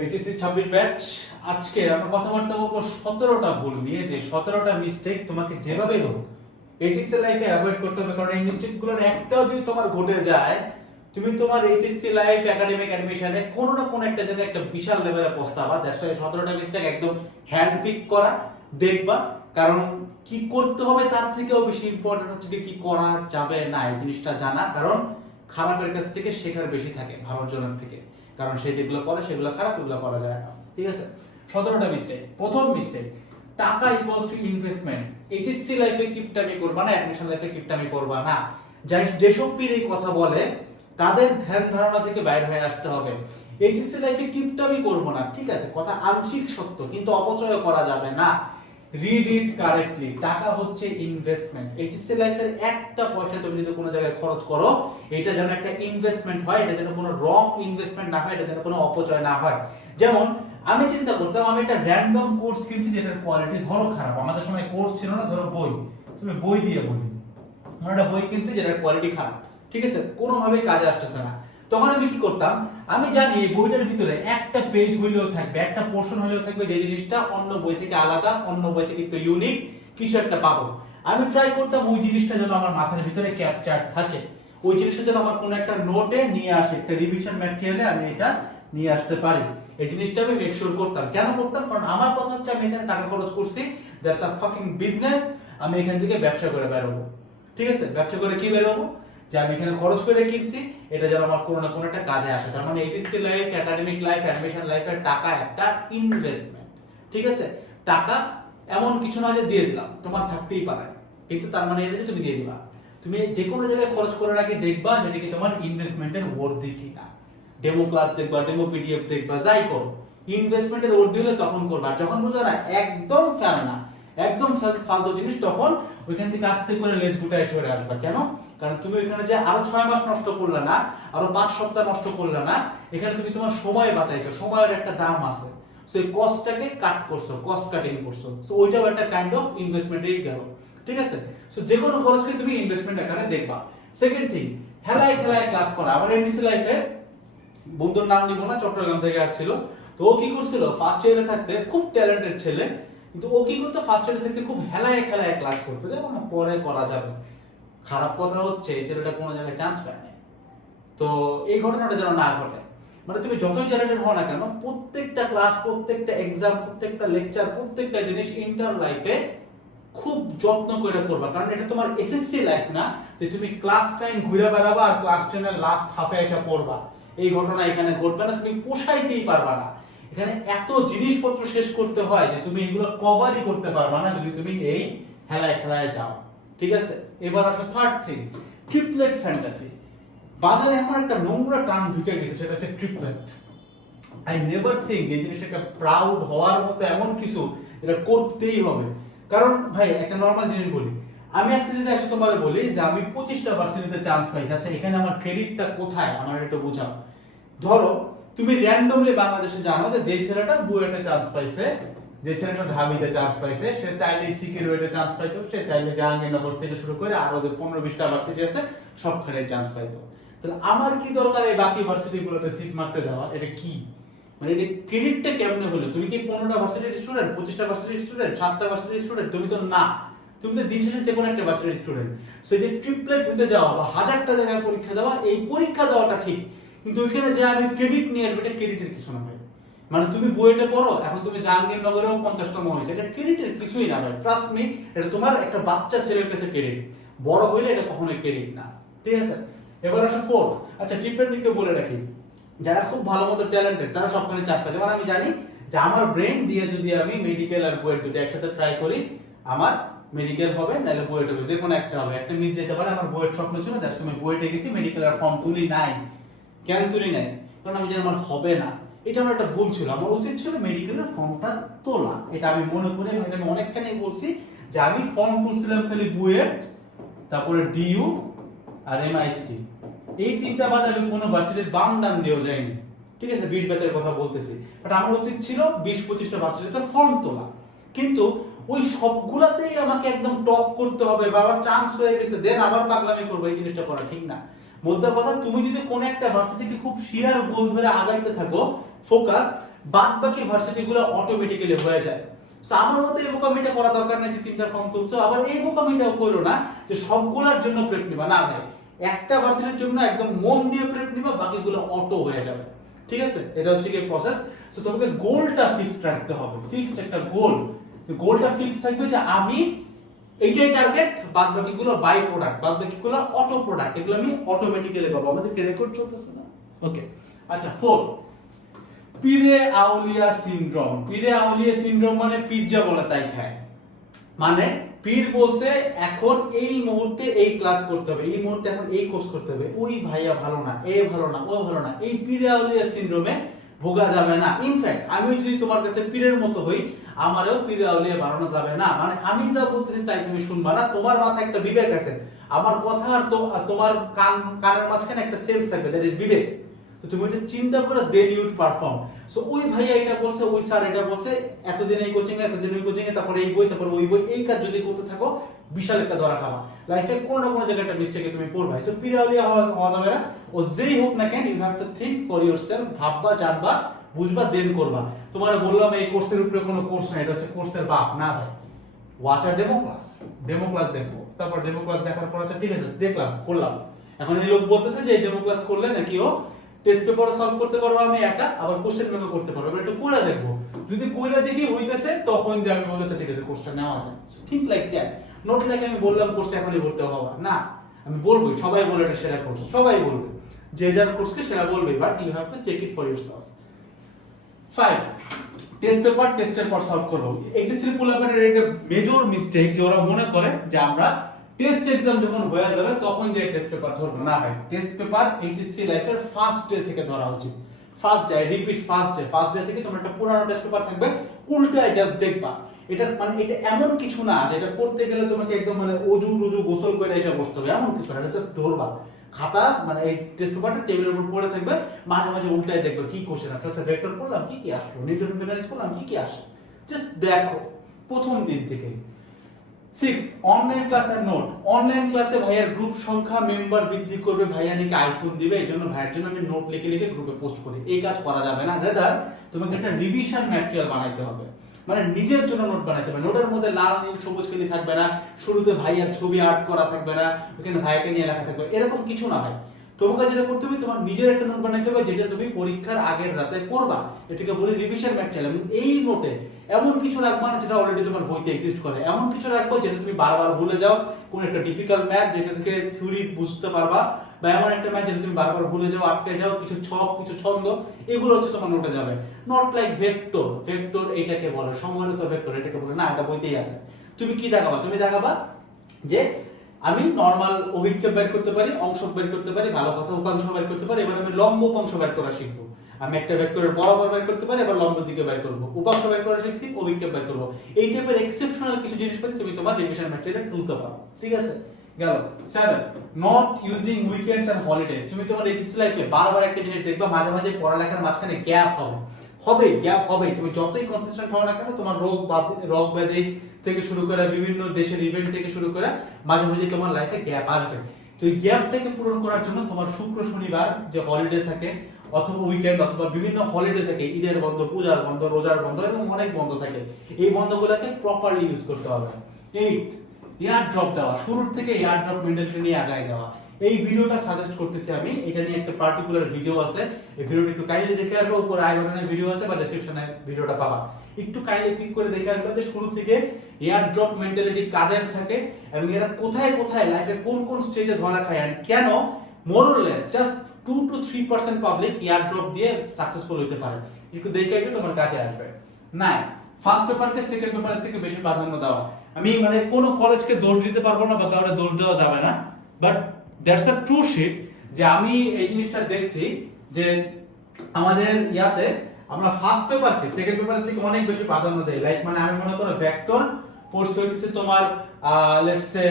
HSC 26 batch. আজকে আমরা কথাবার্তা বলবো 17টা ভুল নিয়ে, যে 17টা মিস্টেক তোমাকে যেভাবে হোক এইচএসসি লাইফে অ্যাভয়েড করতে হবে। কারণ এই মিস্টেকগুলোর একটাও যদি তোমার ঘটে যায়, তুমি তোমার এইচএসসি লাইফ একাডেমিক অ্যাডমিশনে কোনো না কোনো একটা জায়গায় একটা বিশাল লেভেলে পস্তাবা। দ্যাটস ওয়াই 17টা মিস্টেক একদম হ্যান্ড পিক করা দেখবা। কারণ কি করতে হবে তার থেকেও বেশি ইম্পর্টেন্ট হচ্ছে কি করা যাবে না এই জিনিসটা জানা। কারণ খারাপের কাছ থেকে শেখার বেশি থাকে ভালোর জনের থেকে। কারণ সে যেগুলো করে সেগুলো খারাপ, এগুলো করা যায় না। ঠিক আছে, 17টা মিস্টেক। প্রথম মিস্টেক, টাকা ইকুয়ালস টু ইনভেস্টমেন্ট। এইচএসসি লাইফে কিপটামি করবা না, অ্যাডমিশন লাইফে কিপটামি করবা না। যেসব পীর এই কথা বলে তাদের ধ্যান ধারণা থেকে বাইরে হয়ে আসতে হবে। এইচএসসি লাইফে কিপটামি করব না, ঠিক আছে, কথা আংশিক সত্য, কিন্তু অপচয় করা যাবে না। Read it correctly. টাকা হচ্ছে ইনভেস্টমেন্ট। এইচএসসি লাইফের একটা পয়সা তুমি যদি কোনো জায়গায় খরচ করো, এটা যেন একটা ইনভেস্টমেন্ট হয়, এটা যেন কোনো রং ইনভেস্টমেন্ট না হয়, এটা যেন কোনো অপচয় না হয়। যেমন আমি চিন্তা করতাম, আমি একটা র‍্যান্ডম কোর্স কিনছি যেটার কোয়ালিটি ধরো খারাপ। আমাদের সময় কোর্স ছিল না, ধরো বই, তুমি বই দিয়ে বলি, আমরা একটা বই কিনছি যেটার কোয়ালিটি খারাপ, ঠিক আছে, কোনোভাবেই কাজে আসতেছে না। তখন আমি কি করতাম, আমি জানি এই বইটার ভিতরে একটা পেজ হইলেও থাকবে, একটা পোর্শন হইলেও থাকবে যে জিনিসটা অন্য বই থেকে আলাদা, অন্য বই থেকে একটু ইউনিক কিছু একটা পাবো। আমি ট্রাই করতাম ওই জিনিসটা যেন আমার মাথার ভিতরে ক্যাপচার থাকে, ওই জিনিসটা যেন আমার কোনো একটা নোটে নিয়ে আসে, একটা রিভিশন ম্যাটেরিয়ালে আমি এটা নিয়ে আসতে পারি। এই জিনিসটা আমি মেক শিওর করতাম। কেন করতাম? কারণ আমার কথা হচ্ছে আমি এখানে টাকা খরচ করছি, দ্যাটস আ ফাকিং বিজনেস। আমি এখান থেকে ব্যবসা করে বেরোবো, ঠিক আছে, ব্যবসা করে কি বেরোবো, যে আমি এখানে খরচ করে কিনছি, এটা যেন আমার কোনো না কোনো একটা কাজে আসে। তার মানে HSC life, academic life, admission লাইফের টাকা একটা ইনভেস্টমেন্ট, ঠিক আছে। টাকা এমন কিছু না যে দিয়ে দিলাম, তোমার থাকতেই পারে, কিন্তু তার মানে এটা যে তুমি দিয়ে দিবা। তুমি যে কোনো জায়গায় খরচ করার আগে দেখবা যেটা কি তোমার ইনভেস্টমেন্টের ওয়ার্থি কিনা। ডেমো ক্লাস দেখবা, ডেমো পিডিএফ দেখবা, যাই করো, ইনভেস্টমেন্টের ওয়ার্থি হলে তখন করবা। যখন বুঝো না একদম ফেল না, একদম ফালতু জিনিস, তখন ওইখান থেকে আস্তে করে লেজ গুটায় সরে আসবা। কেন? কারণ তুমি এখানে যে আরো 6 মাস নষ্ট করলে না, আরো 5 সপ্তাহ নষ্ট করলে না, এখানে তুমি তোমার সময় বাঁচাইছো। সময়ের একটা দাম আছে, সো এই কস্টটাকে কাট করছো, কস্ট কাটিং করছো, সো ওইটাও একটা কাইন্ড অফ ইনভেস্টমেন্টই গেল, ঠিক আছে। সো যে কোনো খরচকে তুমি ইনভেস্টমেন্ট এখানে দেখবা। সেকেন্ড থিং, হেলায় খেলায় ক্লাস করা। আমার এনডিসি লাইফে বন্ধুর নাম নিব না, চট্টগ্রাম থেকে আসছিল। তো ও কি করছিল, ফার্স্ট ইয়ারে থাকতে খুব ট্যালেন্টেড ছেলে, কিন্তু ও কি করতো, ফার্স্ট ইয়ারে থাকতে খুব হেলায় খেলায় ক্লাস করতো, যেমন পরে করা যাবে। খারাপ কথা হচ্ছে এই ছেলেটা কোনো জায়গায় চান্স পায় না। তো এই ঘটনাটা যেন না ঘটে। মানে তুমি যতই ট্যালেন্টেড হও না কেন, প্রত্যেকটা ক্লাস, প্রত্যেকটা এক্সাম, প্রত্যেকটা লেকচার, প্রত্যেকটা জিনিস ইন্টার লাইফে খুব যত্ন করে করবা। কারণ এটা তোমার এসএসসি লাইফ না যে তুমি ক্লাস টাইম ঘুরে বেড়াবা আর ক্লাস 10 এর লাস্ট হাফে এসে পড়বা। এই ঘটনা এখানে ঘটবে না, তুমি পোষাইতেই পারবা না। এখানে এত জিনিসপত্র শেষ করতে হয় যে তুমি এগুলো কভারই করতে পারবা না যদি তুমি এই হেলায় খেলায় যাও, ঠিক আছে। এবার আসো থার্ড থিং, ট্রিপলেট ফ্যান্টাসি। বাজারে এমন একটা নোংরা টার্ম ঢুকে গেছে, সেটা হচ্ছে ট্রিপলেট। আই নেভার থিঙ্ক এই জিনিসটা প্রাউড হওয়ার মতো এমন কিছু, এটা করতেই হবে। কারণ ভাই একটা নরমাল জিনিস বলি, আমি আজকে যদি এসে তোমাকে বলি যে আমি 25টা ভার্সিটিতে চান্স পাইছি, আচ্ছা এখানে আমার ক্রেডিটটা কোথায়, আমার একটু বোঝাও। ধরো তুমি র্যান্ডমলি বাংলাদেশে জানো যে যে ছেলেটা বুয়েটে চান্স পাইছে, যে ছেলেটা ঢাবিতে চান্স পাইছে, সে চাইলে সিকিউরিটিতে চান্স পাইতো, সে চাইলে জাহাঙ্গীরনগর থেকে শুরু করে আরো যে 15-20টা ভার্সিটি আছে সবখানে চান্স পাইতো। তাহলে আমার কি দরকার এই বাকি ভার্সিটিগুলোতে সিট মারতে যাওয়া? এটা কি মানে, এটা ক্রেডিটটা কেমনে হলো? তুমি কি 15টা ভার্সিটির স্টুডেন্ট, 25টা ভার্সিটির স্টুডেন্ট, 7টা ভার্সিটির স্টুডেন্ট? তুমি তো না, তুমি তো দিন শেষে যে কোনো একটা ভার্সিটির স্টুডেন্ট। সো এই যে ট্রিপলেট হতে যাওয়া বা 1000টা জায়গায় পরীক্ষা দেওয়া, এই পরীক্ষা দেওয়াটা ঠিক, কিন্তু ওইখানে যে আমি ক্রেডিট নিয়ে আসবো, এটা ক্রেডিটের কিছু না ভাই। মানে তুমি বুয়েটে পড়ো, এখন তুমি জাহাঙ্গীরনগরেও 50তম হয়েছে, এটা ক্রেডিটের কিছুই না ভাই, ট্রাস্ট মি। এটা তোমার একটা বাচ্চা ছেলের কাছে ক্রেডিট, বড় হইলে এটা কখনোই ক্রেডিট না, ঠিক আছে। এবার আসো ফোর্থ, আচ্ছা ট্রিপলেট একটু বলে রাখি, যারা খুব ভালো মতো ট্যালেন্টেড তারা সবখানে চান্স পায়। যেমন আমি জানি যে আমার ব্রেন দিয়ে যদি আমি মেডিকেল আর বুয়েট দুটো একসাথে ট্রাই করি, আমার মেডিকেল হবে নাহলে বুয়েট হবে, যে কোনো একটা হবে, একটা মিস যেতে পারে। আমার বুয়েট স্বপ্ন ছিল, দ্যাটস আমি বুয়েটে গেছি, মেডিকেল আর ফর্ম তুলি নাই। কেন তুলি নাই? কারণ আমি জানি আমার হবে না। এটা আমার একটা ভুল ছিল, আমার উচিত ছিল মেডিকেলের ফর্মটা তোলা। এটা আমি মনে করি, এটা আমি অনেকখানি বলছি যে আমি ফর্ম তুলছিলাম খালি বুয়েট, তারপরে ডিইউ আর এমআইএসটি, এই তিনটা বাদ আমি কোনো ভার্সিটির বাম ডান দিয়েও যাইনি, ঠিক আছে, 20 ব্যাচের কথা বলতেছি। বাট আমার উচিত ছিল 20-25টা ভার্সিটিতে ফর্ম তোলা, কিন্তু ওই সবগুলাতেই আমাকে একদম টপ করতে হবে বা আমার চান্স হয়ে গেছে দেন আবার পাগলামি করবো, এই জিনিসটা করা ঠিক না। মোদ্দা কথা, তুমি যদি কোনো একটা ভার্সিটিকে খুব শিয়ার গোল ধরে আগাইতে থাকো, ফোকাস, বাদ বাকি ভার্সিটিগুলো অটোমেটিক্যালি হয়ে যায়। সো আমার মতে এই বোকামিটা করা দরকার নাই যে 3টা ফর্ম তুলছো, আবার এই বোকামিটাও করো না যে সবগুলোর জন্য প্রেপ নিবা, না ভাই একটা ভার্সিটির জন্য একদম মন দিয়ে প্রেপ নিবা, বাকিগুলো অটো হয়ে যাবে। ঠিক আছে, এটা হচ্ছে কি প্রসেস। সো তোমাকে গোলটা ফিক্সড রাখতে হবে, ফিক্সড একটা গোল। গোলটা ফিক্স থাকবে যে আমি এইটাই টার্গেট, বাদ বাকিগুলো বাই প্রোডাক্ট, বাদ বাকিগুলো অটো প্রোডাক্ট, এগুলো আমি অটোমেটিক্যালি পাবো। আমাদের রেকর্ড চলতেছে না? ওকে, আচ্ছা 4 পিরে আউলিয়া সিনড্রোম। পিরে আউলিয়া সিনড্রোম মানে পিজ্জা বলে তাই খায়। মানে পীর বলছে এখন এই মুহূর্তে এই ক্লাস করতে হবে, এই মুহূর্তে এখন এই কোর্স করতে হবে, ওই ভাইয়া ভালো না, এ ভালো না, ও ভালো না, এই পিরে আউলিয়া সিনড্রোমে ভোগা যাবে না। ইনফ্যাক্ট আমি যদি তোমার কাছে পীরের মতো হই, আমারও পীরে আউলিয়া বানানো যাবে না। মানে আমি যা বলতেছি তাই তুমি শুনবা না, তোমার মাথায় একটা বিবেক আছে, আমার কথা আর তোমার কানের মাঝখানে একটা সেন্স থাকবে, দ্যাট ইজ বিবেক। তো তুমি এটা চিন্তা করে দেন ইউ পারফর্ম। সো ওই ভাইয়া এটা বলছে, ওই স্যার এটা বলছে, এতদিন এই কোচিং এ, এতদিন ওই কোচিং এ, তারপরে এই বই, তারপরে ওই বই, এই কাজ যদি করতে থাকো বিশাল একটা ধরা খাওয়া। লাইফে কোনো না কোনো জায়গায় একটা মিস্টেকে তুমি পড়বা। সো পিরাউলিয়া হওয়া যাবে না। ও যেই হোক না কেন, you have to think for yourself, ভাববা, জানবা, বুঝবা, দেন করবা। তোমার বললাম এই কোর্সের উপরে কোনো কোর্স না, এটা হচ্ছে কোর্সের বাপ না ভাই। ওয়াচ আর ডেমো ক্লাস, ডেমো ক্লাস দেখবো, তারপর ডেমো ক্লাস দেখার পর আচ্ছা ঠিক আছে দেখলাম, করলাম। এখন এই লোক বলতেছে যে এই ডেমো ক্লাস করলে নাকি ও টেস্ট পেপারও সলভ করতে পারবো আমি একা, আবার কোশ্চেন ব্যাংকও করতে পারবো। এবার একটু কইরা দেখবো, যদি কইরা দেখি হইতেছে তখন যে আমি বলতে ঠিক আছে কোর্সটা নেওয়া যায়। Think like that, not like আমি বললাম কোর্সে এখনই ভর্তি হওয়া না। আমি বলবোই, সবাই বলে এটা সেরা কোর্স, সবাই বলবে, যে যার কোর্সকে সেরা বলবে, but you have to check it for yourself. 5 test paper টেস্টের পর সলভ করব। এইচএসসি পুলাপের একটা মেজর মিস্টেক যে ওরা মনে করে যে আমরা টেস্ট এক্সাম যখন হয়ে যাবে তখন যে টেস্ট পেপার ধরবো, না ভাই। টেস্ট পেপার এইচএসসি লাইফের ফার্স্ট ডে থেকে ধরা উচিত। First day, repeat first day থেকে তোমার একটা পুরানো টেস্ট পেপার থাকবে, উল্টায় জাস্ট দেখবা। এটা মানে এটা এমন কিছু না যে এটা পড়তে গেলে তোমাকে একদম মানে অজু টজু গোসল করে এসে বসতে হবে, এমন কিছু না। এটা জাস্ট ধরবা খাতা, মানে এই টেস্ট পেপারটা টেবিলের উপর পড়ে থাকবে, মাঝে মাঝে উল্টায় দেখবে কি কোশ্চেন আসছে, আচ্ছা ভেক্টর করলাম কি কি আসলো, নিউটন মেকানিক্স করলাম কি কি আসে, জাস্ট দেখো প্রথম দিন থেকে। 6 অনলাইন ক্লাস আর নোট। অনলাইন ক্লাসে ভাইয়ার গ্রুপ সংখ্যা, মেম্বার বৃদ্ধি করবে, ভাইয়া নাকি আইফোন দিবে, এইজন্য ভাইয়ের জন্য আমি নোট লিখে লিখে গ্রুপে পোস্ট করি। এই কাজ করা যাবে না। রেদার তোমাকে একটা রিভিশন ম্যাটেরিয়াল বানাইতে হবে, মানে নিজের জন্য নোট বানাইতে হবে। নোটের মধ্যে লাল নীল সবুজ কালি থাকবে না, শুরুতে ভাইয়ার ছবি আর্ট করা থাকবে না, ওখানে ভাইয়াকে নিয়ে লেখা থাকবে, এরকম কিছু না ভাই। তোমাকে যেটা করতে হবে, তোমার নিজের একটা নোট বানাইতে হবে যেটা তুমি পরীক্ষার আগের রাতে পড়বা। এটাকে বলে রিভিশন ম্যাটেরিয়াল। এবং এই নোটে এমন কিছু রাখবা না যেটা অলরেডি তোমার বইতে এক্সিস্ট করে, এমন কিছু রাখবো যেটা তুমি বারবার ভুলে যাও। কোন একটা ডিফিকাল্ট ম্যাথ যেটা থেকে থিওরি বুঝতে পারবা, বা এমন একটা ম্যাথ যেটা তুমি বারবার ভুলে যাও, আটকে যাও, কিছু ছক, কিছু ছন্দ, এগুলো হচ্ছে তোমার নোটে যাবে। Not like vector. ভেক্টর এইটাকে বলে সমন্বিত ভেক্টর, এটাকে বলে না, এটা বইতেই আছে। তুমি কি দেখাবা? তুমি দেখাবা যে আমি নরমাল অভিক্ষেপ বের করতে পারি, অংশ বের করতে পারি, ভালো কথা উপাংশ বের করতে পারি, এবার আমি লম্ব উপাংশ বের করা শিখবো। আমি একটা ভেক্টরের বরাবর বের করতে পারি, এবার লম্ব দিকে বের করব, উপাংশ বের করা শিখছি, অভিক্ষেপ বের করব। এই টাইপের এক্সেপশনাল কিছু জিনিসপত্র তুমি তোমার রিভিশন ম্যাটেরিয়ালে তুলতে পারো। ঠিক আছে, গেল। 7 not using weekends and holidays. তুমি তোমার এইচএসসি লাইফে বারবার একটা জিনিস দেখবা, মাঝে মাঝে পড়ালেখার মাঝখানে গ্যাপ হবে, গ্যাপ হবে। তুমি যতই কনসিস্টেন্ট হও না কেন, তোমার রোগ ব্যাধি থেকে শুরু করে বিভিন্ন দেশের ইভেন্ট থেকে শুরু করে মাঝে মাঝে তোমার লাইফে গ্যাপ আসবে। তো এই গ্যাপটাকে পূরণ করার জন্য তোমার শুক্র শনিবার যে হলিডে থাকে, অথবা উইকেন্ড, অথবা বিভিন্ন হলিডে থাকে, ঈদের বন্ধ, পূজার বন্ধ, রোজার বন্ধ, এবং অনেক বন্ধ থাকে, এই বন্ধগুলোকে প্রপারলি ইউজ করতে হবে। 8 এয়ার ড্রপ দেওয়া। শুরুর থেকে এয়ার ড্রপ মেন্টালিটি নিয়ে আগায় যাওয়া। এই ভিডিওটা সাজেস্ট করতেছি আমি, এটা নিয়ে একটা পার্টিকুলার ভিডিও আছে, এই ভিডিওটা একটু কাইন্ডলি দেখে আসবে, উপরে আই বাটনে ভিডিও আছে বা ডেসক্রিপশনে ভিডিওটা পাবা, একটু কাইন্ডলি ক্লিক করে দেখে আসবে যে শুরু থেকে এয়ার ড্রপ মেন্টালিটি কাদের থাকে এবং এরা কোথায় কোথায় লাইফে কোন কোন স্টেজে ধরা খায়, আর কেন Morales just 2 to 3% public air drop দিয়ে সাকসেসফুল হতে পারে। একটু দেখে আসবে, তোমার কাছে আসবে। 9 ফার্স্ট পেপারকে সেকেন্ড পেপারের থেকে বেশি প্রাধান্য দেওয়া। আমি মানে কোনো কলেজকে দোষ দিতে পারবো না বা কাউকে দোষ দেওয়া যাবে না, but that's a true shit যে আমি এই জিনিসটা দেখছি যে আমাদের ইয়াতে আমরা ফার্স্ট পেপারকে সেকেন্ড পেপারের থেকে অনেক বেশি প্রাধান্য দেই। লাইক মানে আমি মনে করো ভেক্টর পড়ছি হচ্ছে তোমার লেটস সে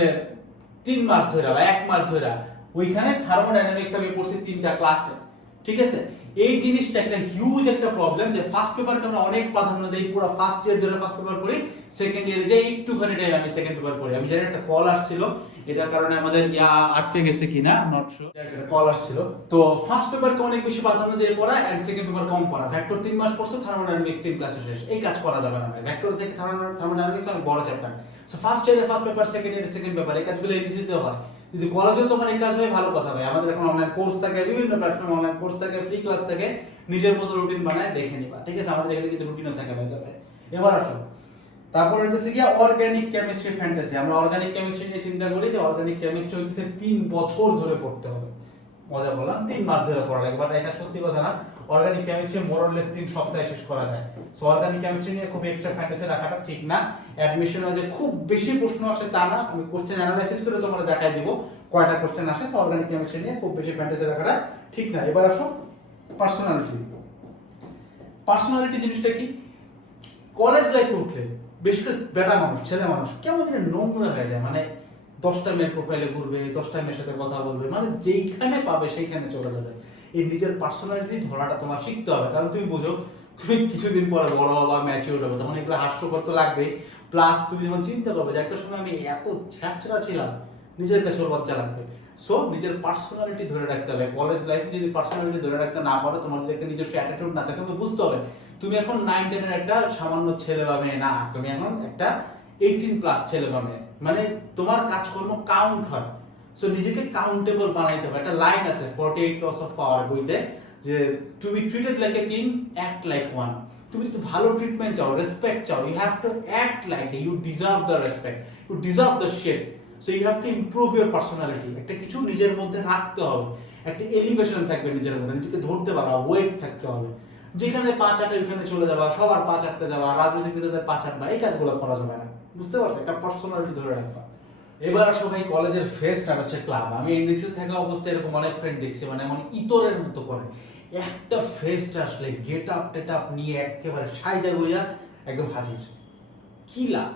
3 মাস ধরে বা 1 মাস ধরে, ওইখানে থার্মোডাইনামিক্স আমি পড়ছি 3টা ক্লাসে। ঠিক আছে, এই জিনিসটা একটা হিউজ একটা প্রবলেম যে ফার্স্ট পেপারকে আমরা অনেক প্রাধান্য দেই, পুরো ফার্স্ট ইয়ার ধরে ফার্স্ট পেপার পড়ি, সেকেন্ড ইয়ারে যে একটুখানি টাইম আমি সেকেন্ড পেপার পড়ি। আমি জানি একটা কল আসছিল, এটার কারণে আমাদের আটকে গেছে কিনা নট শিওর। একটা কল আসছিল। তো ফার্স্ট পেপারকে অনেক বেশি প্রাধান্য দিয়ে পড়া এন্ড সেকেন্ড পেপার কম পড়া। ভেক্টর 3 মাস পড়ছো, থার্মোডাইনামিক্স 3 ক্লাসে শেষ। এই কাজ করা যাবে না ভাই। ভেক্টর থেকে থার্মোডাইনামিক্স অনেক বড় চ্যাপ্টার। সো ফার্স্ট ইয়ারে ফার্স্ট পেপার, সেকেন্ড ইয়ারে সেকেন্ড পেপার, এই কাজগুলো এমডিসিতে হয়। যদি কলেজেও তোমার এই কাজ হয় ভালো কথা ভাই। আমাদের এখন অনলাইন কোর্স থাকে, বিভিন্ন প্ল্যাটফর্মে অনলাইন কোর্স থাকে, ফ্রি ক্লাস থাকে, নিজের মতো রুটিন বানায় দেখে নিবা, ঠিক আছে? আমাদের এখানে কিন্তু রুটিনও থাকে ভাই যাবে। এবার আসো, তারপরে হচ্ছে কি অর্গানিক কেমিস্ট্রি ফ্যান্টাসি। আমরা অর্গানিক কেমিস্ট্রি নিয়ে চিন্তা করি যে অর্গানিক কেমিস্ট্রি হচ্ছে 3 বছর ধরে পড়তে হবে। মজা বললাম 3 মাস ধরে পড়া লাগবে, বাট এটা সত্যি কথা না। অর্গানিক কেমিস্ট্রি মোরলেস 3 সপ্তাহে শেষ করা যায়। সো অর্গানিক কেমিস্ট্রি নিয়ে খুব এক্সট্রা ফ্যান্টাসি রাখাটা ঠিক না। অ্যাডমিশনে যে খুব বেশি প্রশ্ন আসে তা না, আমি কোশ্চেন অ্যানালাইসিস করে তোমাদের দেখাই দিব কয়টা কোশ্চেন আসে। সো অর্গানিক কেমিস্ট্রি নিয়ে খুব বেশি ফ্যান্টাসি রাখাটা ঠিক না। এবার আসো পার্সোনালিটি। পার্সোনালিটি জিনিসটা কি? কলেজ লাইফে উঠলে বেশ করে বেটা মানুষ, ছেলে মানুষ কেমন যেন নোংরা হয়ে যায়। মানে 10টা মেয়ের প্রোফাইলে ঘুরবে, 10টা মেয়ের সাথে কথা বলবে, মানে যেইখানে পাবে সেইখানে চলে যাবে। এই নিজের পার্সোনালিটি ধরাটা তোমার শিখতে হবে। কারণ তুমি বুঝো, তুমি কিছুদিন পরে বড় হবা, ম্যাচিউর হবে, তখন এগুলো হাস্যকর তো লাগবে। প্লাস তুমি যখন চিন্তা করবে যে একটা সময় আমি এত ছ্যাঁচড়া ছিলাম, নিজের কাছে ওর বাচ্চা লাগবে। সো নিজের পার্সোনালিটি ধরে রাখতে হবে। কলেজ লাইফে যদি পার্সোনালিটি ধরে রাখতে না পারো, তোমার যদি একটা নিজস্ব অ্যাটিটিউড না থাকে, তোমাকে বুঝতে হবে তুমি এখন 9-10 এর একটা সামান্য ছেলে বা মেয়ে না, তুমি এখন একটা 18 প্লাস ছেলে বা মেয়ে। মানে তোমার কাজকর্ম কাউন্ট হয়। সো নিজেকে কাউন্টেবল বানাইতে হবে। একটা লাইন আছে 48 লস অফ পাওয়ার বইতে, যে to be treated like a king, act like one. তুমি যদি ভালো ট্রিটমেন্ট চাও, রেসপেক্ট চাও, you have to act like a, you deserve the respect, you deserve the shape. So you have to improve your personality. একটা কিছু নিজের মধ্যে রাখতে হবে, একটা এলিভেশন থাকবে নিজের মধ্যে, নিজেকে ধরতে পারা, ওয়েট থাকতে হবে। যেখানে 5-8 ওখানে চলে যাবা, সবার 5-8 যাওয়া, রাজনৈতিক নেতাদের 5-8 বা এই কাজগুলো করা যাবে না। বুঝতে পারছো? একটা পার্সোনালিটি ধরে রাখবা। এবার আসো ভাই কলেজের ফেস্ট আর হচ্ছে ক্লাব। আমি এনডিসি থাকা অবস্থায় এরকম অনেক ফ্রেন্ড দেখছি, মানে এমন ইতরের মতো করে একটা ফেস্ট আসলে গেট আপ টেট আপ নিয়ে একেবারে সাইজা গইয়া একদম হাজির। কি লাভ?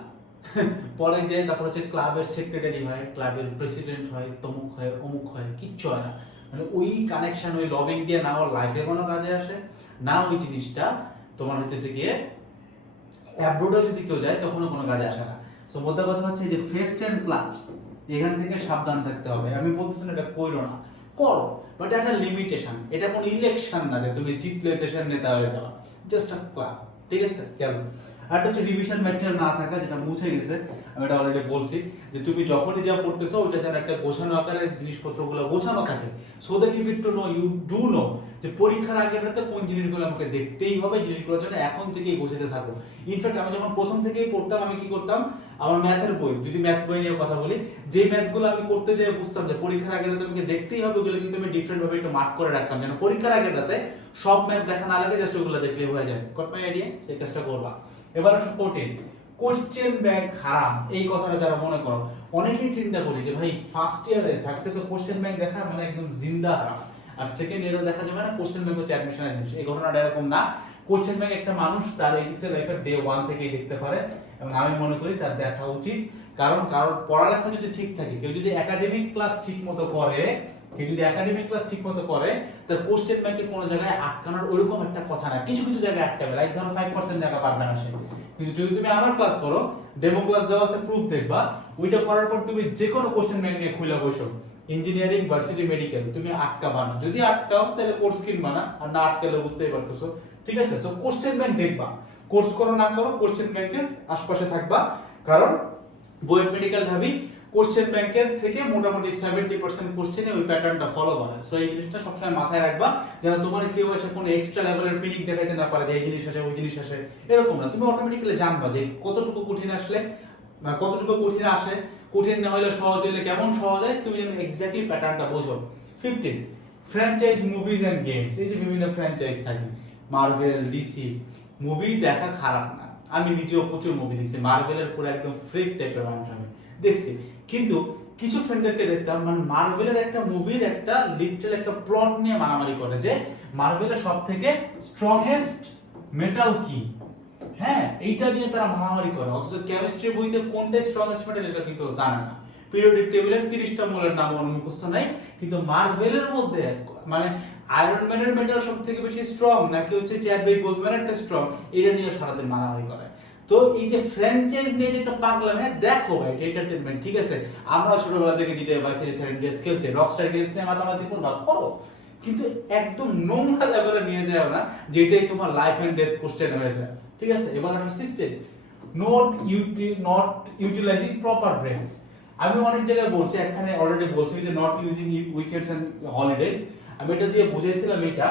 পরে যে তারপর হচ্ছে ক্লাবের সেক্রেটারি হয়, ক্লাবের প্রেসিডেন্ট হয়, তমুক হয়, অমুক হয়, কিচ্ছু হয় না। মানে ওই কানেকশন, ওই লবিং দিয়ে না ওর লাইফে কোনো কাজে আসে, না ওই জিনিসটা তোমার হচ্ছে গিয়ে অ্যাব্রোডে যদি কেউ যায় তখনও কোনো কাজে আসে না। সো মোদ্দা কথা হচ্ছে যে ফেস্ট এন্ড ক্লাবস, এখান থেকে সাবধান থাকতে হবে। আমি বলতেছি না এটা কইরো না, করো, বাট একটা লিমিটেশন। এটা কোনো ইলেকশন না যে তুমি জিতলে দেশের নেতা হয়ে যাওয়া, জাস্ট আ ক্লাব, ঠিক আছে? গেল। আর হচ্ছে ডিভিশন ম্যাটেরিয়াল না থাকা, যেটা মুছে গেছে, আমি এটা অলরেডি বলছি, যে তুমি যখনই যা পড়তেছো ওইটা যেন একটা গোছানো আকারের জিনিসপত্রগুলো গোছানো থাকে। So that you get to know, you do know যে পরীক্ষার আগের রাতে কোন জিনিসগুলো আমাকে দেখতেই হবে, জিনিসগুলোর জন্য এখন থেকেই গোছাতে থাকো। ইনফ্যাক্ট আমি যখন প্রথম থেকেই পড়তাম, আমি কি করতাম, আমার ম্যাথের বই, যদি ম্যাথ বই নিয়ে কথা বলি, যে ম্যাথগুলো আমি করতে যেয়ে বুঝতাম যে পরীক্ষার আগের রাতে আমাকে দেখতেই হবে, ওগুলো কিন্তু আমি ডিফারেন্ট ভাবে একটু মার্ক করে রাখতাম, যেন পরীক্ষার আগের রাতে সব ম্যাথ দেখা না লাগে, জাস্ট ওগুলো দেখলে হয়ে যায়। Got my idea? সেই কাজটা করবা। এবার আসো 14, কোশ্চেন ব্যাংক হারাম। এই কথাটা যারা মনে করো, অনেকেই চিন্তা করি যে ভাই ফার্স্ট ইয়ারে থাকতে তো কোশ্চেন ব্যাংক দেখা মানে একদম জিন্দা হারাম, আর সেকেন্ড ইয়ারে দেখা যাবে না, কোশ্চেন ব্যাংক হচ্ছে অ্যাডমিশনের জিনিস। এই ঘটনাটা এরকম না। কোশ্চেন ব্যাংক একটা মানুষ তার এইচএসসি লাইফের ডে 1 থেকেই দেখতে পারে, এবং আমি মনে করি তার দেখা উচিত। কারণ কারোর পড়ালেখা যদি ঠিক থাকে, কেউ যদি একাডেমিক ক্লাস ঠিক মতো করে, তার কোশ্চেন ব্যাংকে কোনো জায়গায় আটকানোর ওইরকম একটা কথা না। কিছু কিছু জায়গায় আটকাবে, লাইক ধরো 5% জায়গা পারবে না সে। কিন্তু যদি তুমি আমার ক্লাস করো, ডেমো ক্লাস দেওয়া আছে, প্রুফ দেখবা, ওইটা করার পর তুমি যে কোনো কোশ্চেন ব্যাংক নিয়ে খুলে বসো, ইঞ্জিনিয়ারিং, ভার্সিটি, মেডিকেল, তুমি আটকাবা না। যদি আটকাও তাহলে কোর্স কিনবা না, আর না আটকালে বুঝতেই পারতেছো, ঠিক আছে? সো কোশ্চেন ব্যাংক দেখবা, কোর্স করো না করো, কোশ্চেন ব্যাংকের আশপাশে থাকবা। কারণ বুয়েট মেডিকেল ঢাবি কোশ্চেন ব্যাংকের থেকে মোটামুটি 70% কোশ্চেনে ওই প্যাটার্নটা ফলো করে। সো এই জিনিসটা সবসময় মাথায় রাখবা, যেন তোমার কেউ এসে কোনো এক্সট্রা লেভেলের পিনিক দেখাইতে না পারে যে এই জিনিস আসে, ওই জিনিস আসে, এরকম না। তুমি অটোমেটিক্যালি জানবা যে কতটুকু কঠিন আসলে, কতটুকু কঠিন আসে, কঠিন না হলে সহজ হলে কেমন সহজ হয়, তুমি যেন এক্স্যাক্টলি প্যাটার্নটা বোঝো। 15, ফ্র্যাঞ্চাইজ মুভিজ এন্ড গেমস। এই যে বিভিন্ন ফ্র্যাঞ্চাইজ থাকে, মার্ভেল, ডিসি, মুভি দেখা খারাপ না। আমি নিজেও প্রচুর মুভি দেখছি, মার্ভেলের পুরো একদম ফ্রিক টাইপের মানুষ আমি দেখছি। কিন্তু কিছু ফ্রেন্ডদেরকে দেখতাম মানে মার্ভেলের একটা মুভির একটা লিটারাল একটা প্লট নিয়ে মারামারি করে, যে মার্ভেলের সব থেকে স্ট্রংগেস্ট মেটাল কি, হ্যাঁ, এইটা নিয়ে তারা মারামারি করে। অথচ কেমিস্ট্রি বইতে কোনটা স্ট্রংগেস্ট মেটাল এটা কিন্তু জানে না। পিরিয়ডিক টেবিলের 30টা মূলের নাম ওর মুখস্থ নাই, কিন্তু মার্ভেলের মধ্যে মানে আয়রন ম্যানের মেটাল সব থেকে বেশি স্ট্রং নাকি হচ্ছে চ্যাডউইক বোজম্যানেরটা স্ট্রং, এটা নিয়ে সারাদিন মারামারি করে। তো এই যে ফ্র্যাঞ্চাইজ নিয়ে যে একটা পাগলামি, হ্যাঁ দেখো ভাই এন্টারটেইনমেন্ট, ঠিক আছে, আমরা ছোটবেলা থেকে যেটা ভার্সিটি স্যার গেমস খেলছি, রকস্টার গেমস নিয়ে মাতামাতি করবা করো, কিন্তু একদম নোংরা লেভেলে নিয়ে যাও না যেটাই তোমার লাইফ এন্ড ডেথ কোশ্চেন হয়ে যায়, ঠিক আছে। এবার আসলে 16 নট ইউটিলাইজিং প্রপার ব্রেকস। আমি অনেক জায়গায় বলছি, এখানে অলরেডি বলছি যে not using weekends and holidays. আমি এটা দিয়ে বুঝাইছিলাম এটা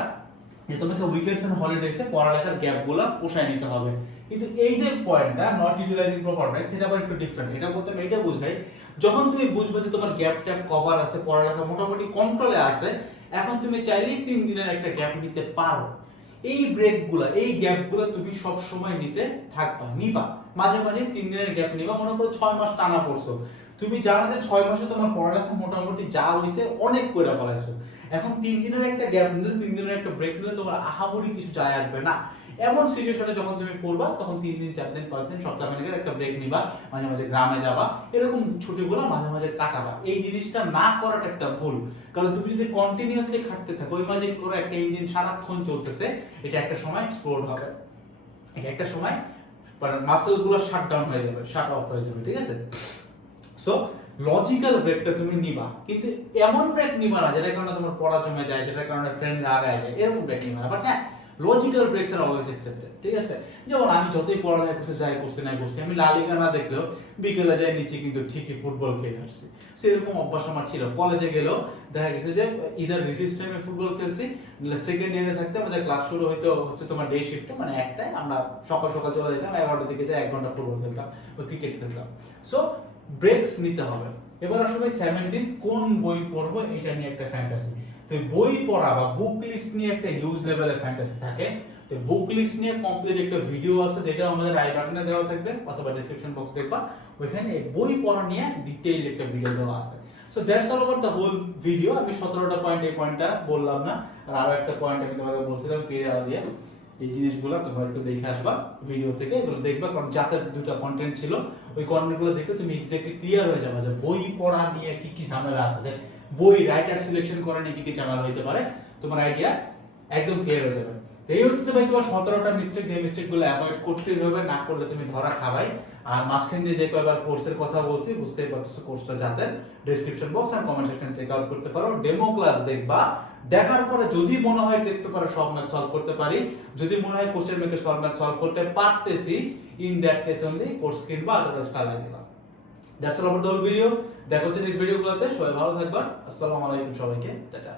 যে তোমাকে উইকেন্ডস এন্ড হলিডেজে পড়ালেখার গ্যাপগুলো পোষায় নিতে হবে, কিন্তু এই যে পয়েন্টটা নট ইউটিলাইজিং প্রপার ব্রেকস, এটা আবার একটু ডিফারেন্ট। এটা বলতে আমি এটা বুঝাই, যখন তুমি বুঝবে যে তোমার গ্যাপ ট্যাপ কভার আছে, পড়ালেখা মোটামুটি কন্ট্রোলে আছে, এখন তুমি চাইলেই 3 দিনের একটা গ্যাপ নিতে পারো। এই ব্রেকগুলা, এই গ্যাপগুলো তুমি সব সময় নিতে থাকবা, নিবা, মাঝে মাঝে 3 দিনের গ্যাপ নিবা। মনে করো 6 মাস টানা পড়ছো, তুমি জানো যে 6 মাসে তোমার পড়ালেখা মোটামুটি যা হইছে অনেক কইরা ফেলাইছো, এখন 3 দিনের একটা গ্যাপ নিলে, 3 দিনের একটা ব্রেক নিলে তোমার আহামরি কিছু যায় আসবে না। এমন সিচুয়েশনে যখন তুমি পড়বা, তখন 3 দিন 4 দিন 5 দিন সপ্তাহখানেকের একটা ব্রেক নিবা, মাঝে মাঝে গ্রামে যাবা, এরকম ছুটিগুলো মাঝে মাঝে কাটাবা। এই জিনিসটা না করাটা একটা ভুল, কারণ তুমি যদি কন্টিনিউয়াসলি খাটতে থাকো, ইমাজিন করো একটা ইঞ্জিন সারাক্ষণ চলতেছে, এটা একটা সময় এক্সপ্লোড হবে, এটা একটা সময় মাসেল গুলো শাট ডাউন হয়ে যাবে, শাট অফ হয়ে যাবে, ঠিক আছে। সো লজিক্যাল ব্রেকটা তুমি নিবা, কিন্তু এমন ব্রেক নিবা না যেটার কারণে তোমার পড়া জমে যায়, যেটার কারণে ফ্রেন্ড রাগায় যায়, এরকম ব্রেক নিবা না। বাট হ্যাঁ, লজিক্যাল ব্রেকস আর অলওয়েজ অ্যাকসেপ্টেড, ঠিক আছে। যেমন আমি যতই পড়ালেখা করতে যাই করতে না করছি, আমি লা লিগা না দেখলেও বিকেলে যাই নিচে কিন্তু ঠিকই ফুটবল খেলে আসছি। সো এরকম অভ্যাস আমার ছিল। কলেজে গেলেও দেখা গেছে যে ইদার রিসিস টাইমে ফুটবল খেলছি, সেকেন্ড ইয়ারে থাকতে আমাদের ক্লাস শুরু হইতো হচ্ছে তোমার ডে শিফটে, মানে একটাই, আমরা সকাল সকাল চলে যেতাম, 11টার দিকে যাই 1 ঘন্টা ফুটবল খেলতাম বা ক্রিকেট খেলতাম। সো ব্রেকস নিতে হবে। এবার আসলে 17 কোন বই পড়বো এটা নিয়ে একটা ফ্যান্টাসি। তো বই পড়া বা বুক লিস্ট নিয়ে একটা হিউজ লেভেলের ফ্যান্টাসি থাকে। তো বুক লিস্ট নিয়ে কমপ্লিট একটা ভিডিও আছে, যেটা আমাদের আই বাটনে দেওয়া থাকবে অথবা ডেসক্রিপশন বক্স দেখবা, ওইখানে বই পড়া নিয়ে ডিটেইল একটা ভিডিও দেওয়া আছে। So that's all about the whole video. আমি 17টা পয়েন্ট, এই পয়েন্টটা বললাম না, আর আরো একটা পয়েন্ট আমি তোমাকে বলছিলাম পেরিয়া দিয়ে, এই জিনিসগুলো তোমরা একটু দেখে আসবা ভিডিও থেকে, এগুলো দেখবা, কারণ যাতে দুটো কন্টেন্ট ছিল, ওই কন্টেন্টগুলো দেখলে তুমি এক্স্যাক্টলি ক্লিয়ার হয়ে যাবে যে বই পড়া নিয়ে কি কি ঝামেলা আছে, যে বই রাইটার সিলেকশন করা নিয়ে কি কি ঝামেলা হইতে পারে, তোমার আইডিয়া একদম ক্লিয়ার হয়ে যাবে। তো এই হচ্ছে ভাই তোমার 17টা মিস্টেক, যে মিস্টেকগুলো অ্যাভয়েড করতেই হবে, না করলে তুমি ধরা খাবাই। আর মাঝখান দিয়ে যে কয়েকবার কোর্সের কথা বলছি, বুঝতেই পারতেছো কোর্সটা যাতে ডেসক্রিপশন বক্স আর কমেন্ট সেকশন চেক আউট করতে পারো, ডেমো ক্লাস দেখবা, দেখার পরে যদি মনে হয় টেস্ট পেপারে সব ম্যাথ সলভ করতে পারি, যদি মনে হয় কোশ্চেন ব্যাংকে সব ম্যাথ সলভ করতে পারতেছি, in that case only course কিনবা, আদারওয়াইজ ফেলাই দিবা। That's all about the whole video. দেখা হচ্ছে নেক্সট ভিডিওগুলোতে। সবাই ভালো থাকবা। আসসালামু আলাইকুম সবাইকে, টাটা।